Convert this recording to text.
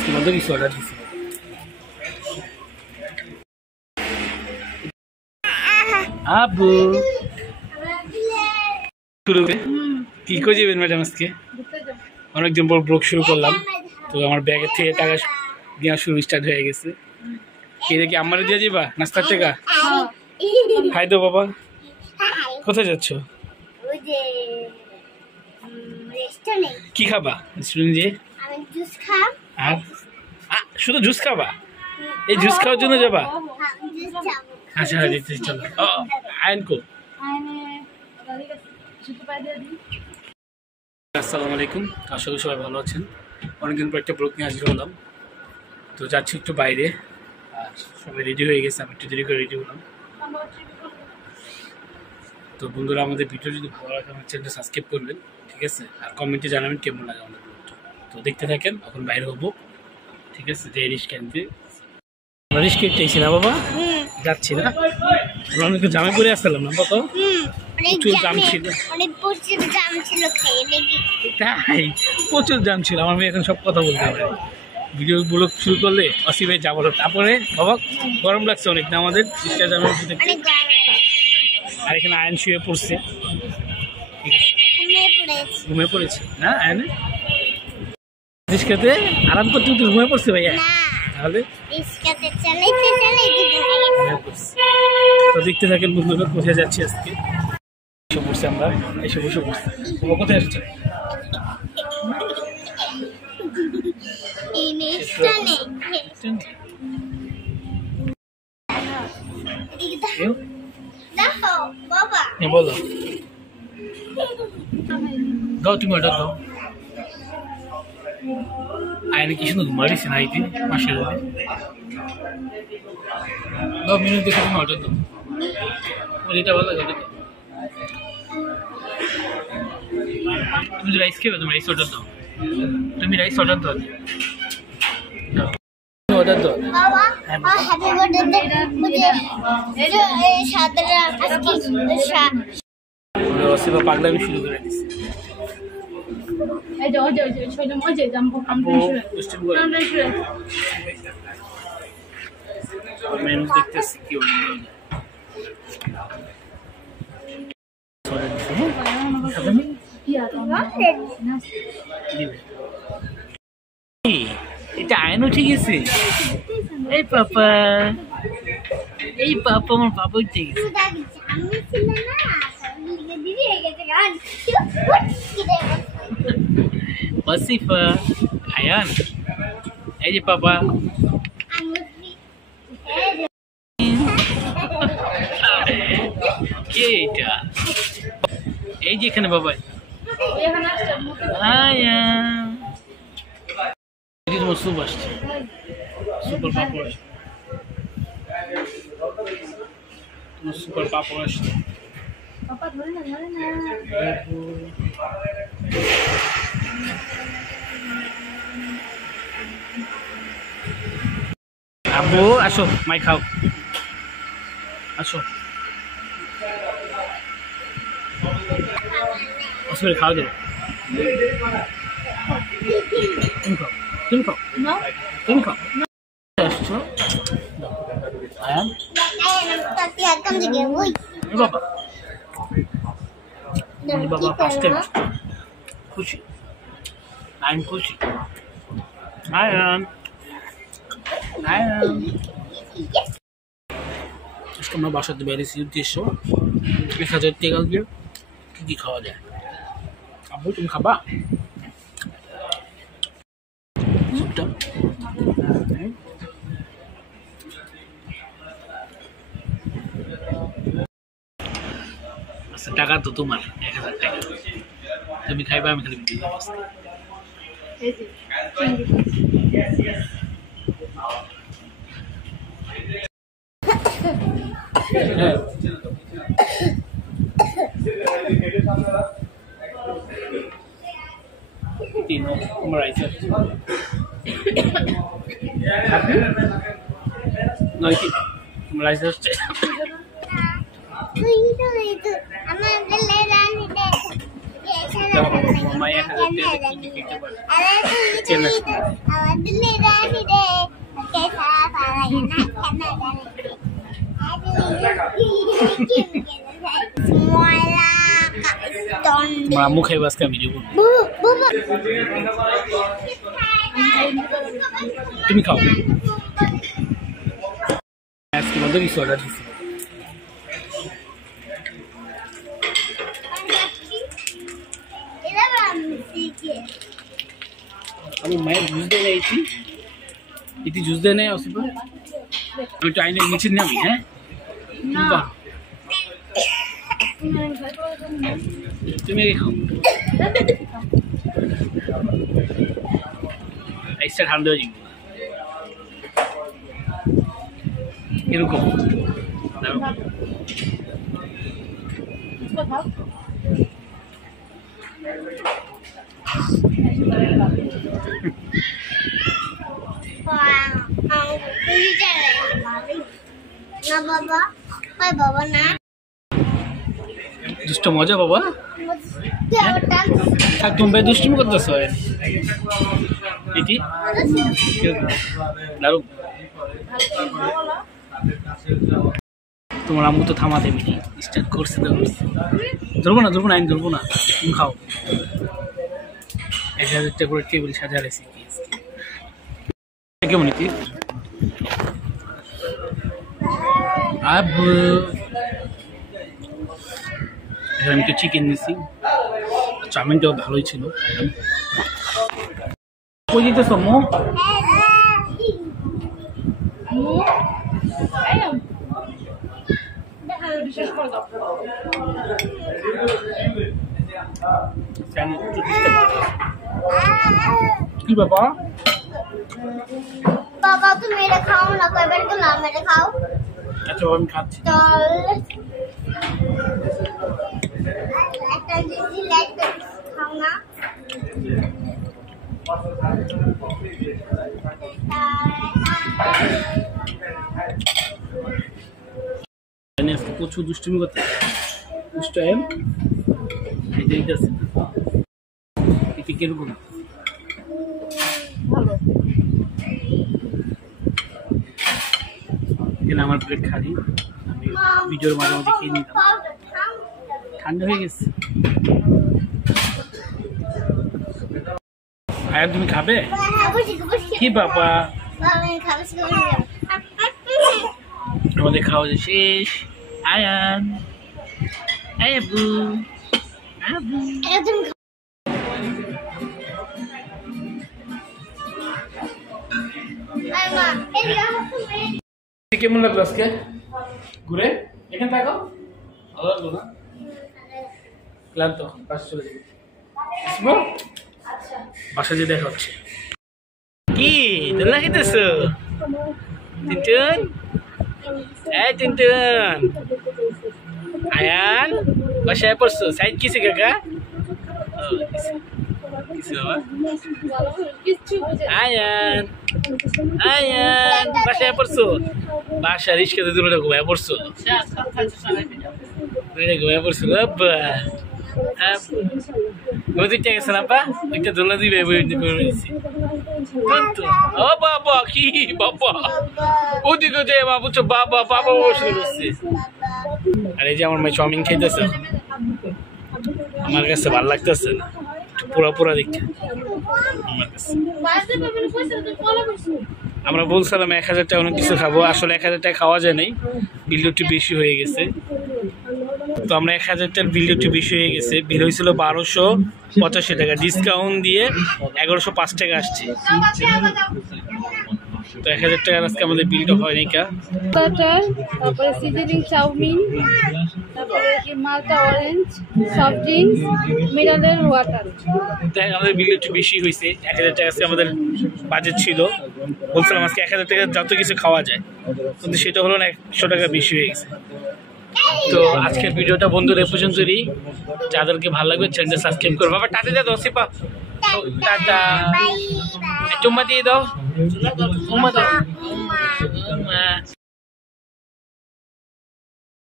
আজকে বন্ধ কিছু অর্ডার দিচ্ছি। আবু শুরু কি করে যাবেন ম্যাডাম? আজকে অনেকদিন পর ব্লগ শুরু করলাম, তো আমার ব্যাগের থেকে টাকা দেওয়া শুরু স্টার্ট হয়ে গেছে। কে দেখি আমার দিয়ে যাবা নাস্তার টাকা? খাই দো বাবা। কোথায় যাচ্ছ? কি খাবা রেস্টুরেন্টে যে? আর শুধু জুস খাবা? এই জুস খাওয়ার জন্য যাবা? আচ্ছা দিতে চলো। আইন কো। আসসালামু আলাইকুম, আশা করি সবাই ভালো আছেন। অনেকদিন পর একটা ব্লগ নিয়ে হাজির হলাম। তো যাচ্ছি একটু বাইরে, আর সবাই রেডি হয়ে গেছে, আমি একটু দেরি করে রেডি হলাম। তো বন্ধুরা, আমাদের ভিডিও যদি ভালো লাগে আমার চ্যানেলটা সাবস্ক্রাইব করবেন, ঠিক আছে? আর কমেন্টে জানাবেন কেমন লাগে আমাদের ব্লগটা। তো দেখতে থাকেন, এখন বাইরে হবো, ঠিক আছে? যে রিস্ক আনতে রিস্ক এসেছি না বাবা, যাচ্ছি না। আমরা অনেক জামে পড়ে আসলাম না বাবা, প্রচুর জাম ছিল, তাই প্রচুর জাম ছিল। আমার মেয়ে এখন সব কথা বলতে পারে। ভিডিও ব্লগ শুরু করলে অসীমে যাবো। তারপরে বাবা গরম লাগছে অনেক না আমাদের জামের মধ্যে, আর এখানে আয়ন শুয়ে পড়ছে, ঠিক আছে? ঘুমিয়ে পড়েছে না আয়নে? রিস্কাতে আরাম করতে করতে ঘুমিয়ে পড়ছে ভাইয়া? তাহলে তো দেখতে থাকেন বন্ধুরা, কোথায় যাচ্ছি আজকে। এসে পড়ছি আমরা, এসে বসে পড়ছি। কোথায় এসেছে? বলো, দাও তুমি অর্ডার দাও। আয়নে কি সুন্দর ঘুমাইছে না এইদিন মাসের দাও। মেনু দেখে তুমি অর্ডার দাও, যেটা ভালো লাগে ওটা দাও। তুমি রাইস খেবে, তুমি রাইস অর্ডার দাও। তুমি রাইস অর্ডার দাও, অর্ডার দাও। অসীমা পাগলামি শুরু করে দিচ্ছে। মেনু দেখতেছি কি এটা আয়নও ঠিক আছে। এই পাপা, এই পাপা, আমার পাপা ঠিক আছে। ওয়াসিফা, আয়ান, এই যে পাপা। কে এটা? এই যে এখানে বাবা। আয়ান, এই যে তোমার স্যুপ আসছে, সুপার পাপড় আসছে, তোমার সুপার পাপড় আসছে। আব্বু আসো, মাই খাও, আসো। আসলে খাওয়া দেবো, তুমি খাও, তুমি খাও, তুমি খাও। আসছো আয়ান বাবা, বাবা ফার্স্ট টাইম খুশি, আয়ান খুশি। আয়ান, আয়ান, আজকে আমরা বাসাতে বেরিয়েছি উদ্দেশ্য 1000 টাকা দিয়ে কি কি খাওয়া যায়। আব্বু তুমি খাবা? আচ্ছা টাকা তো তোমার 1000 টাকা, তুমি খাইবা, আমি খালি দিয়ে দেবো। তোমার আম্মু খাইবে আজকে আমি দিব তুমি খাও আজকে বন্ধ কিছু অর্ডার দিচ্ছি আমি মায়ের জুস দিয়ে নেছি এটি জুস দিয়ে নেই অসিপা আমি তো আইনের নিচে নামি হ্যাঁ তুমি খাও আইসটা ঠান্ডা হয়ে যাবে এরকম দুষ্ট মজা বাবা থাক তুমি ভাই দুষ্টুমি করতেছো এটি দারুণ তোমার আম্মু তো থামাতে মিনি স্টার্ট করছে তো ধরবো না আমি ধরবো না তুমি খাও 1000 টাকা করে টেবিল সাজা রেছি কেমন এটি अब আমি তো চিকেন নিছি চাউমিনটাও ভালোই ছিল কই যেতেছ মো কি বাবা बाबा तो मेरा खाओ ना कोई बार तो ना मेरे खाओ अच्छा वो हम खाते चल একটা জিজি লাইক খাও না এনে আজকে প্রচুর দুষ্টুমি করতে দুষ্ট এম এটাই আছে এটি কিরকম ভালো এখানে আমার প্লেট খালি আমি ভিডিওর মাঝে মধ্যে খেয়ে নিতাম ঠান্ডা হয়ে গেছে আয়ান তুমি খাবে কি বাবা আমাদের খাওয়া যে শেষ আয়ান আয়াবু আবু কেমন লাগলো আজকে ঘুরে এখানে থাকো ভালো লাগলো না ক্লান্ত বাসা চলে যাবে বাসা যে দেখা হচ্ছে কি দোলনা খেতেছ টিনটুন এই টিনটুন আয়ান বাসায় পড়ছো সাইড কিসে কাকা কিছু বাবা আয়ান আয়ান বাসায় পড়ছো বাসা রিস্কাতে দূরে ঘুমায় পড়ছো ঘুমায় পড়ছো বাবা ওদিকটা গেছে না পা ওইটা দোলা দিবে ও বাবা কি বাবা ওদিকে যে বাবু তো বাবা বাবা বসে রয়েছে আর এই যে আমার মেয়ে চাউমিন খাইতেছে আমার কাছে ভালো লাগতেছে না পুরা দেখতে আমার কাছে আমরা বলছিলাম 1000 টাকা অনেক কিছু খাবো আসলে 1000 টাকা খাওয়া যায় নাই বিল একটু বেশি হয়ে গেছে তো আমরা 1000 টাকার বিল একটু বেশি হয়ে গেছে বিল হয়েছিল 1285 টাকা ডিসকাউন্ট দিয়ে 1105 টাকা আসছে তো 1000 টাকার আজকে আমাদের বিলটা হয়নি কা বাটার তারপরে সিজনিং চাউমিন তারপরে কি মালটা orange soft drinks mineral water তাই আমাদের বিল একটু বেশি হয়েছে 1000 টাকা আজকে আমাদের বাজেট ছিল বলছিলাম আজকে 1000 টাকা যত কিছু খাওয়া যায় কিন্তু সেটা হলো না 100 টাকা বেশি হয়ে গেছে তো আজকের ভিডিওটা বন্ধুরা এই পর্যন্তই যাদেরকে ভালো লাগবে চ্যানেলটা সাবস্ক্রাইব করো বাবা টাটা দিয়ে দাও সিপা টাটা চুম্মা দিয়ে দাও চুম্মা দাও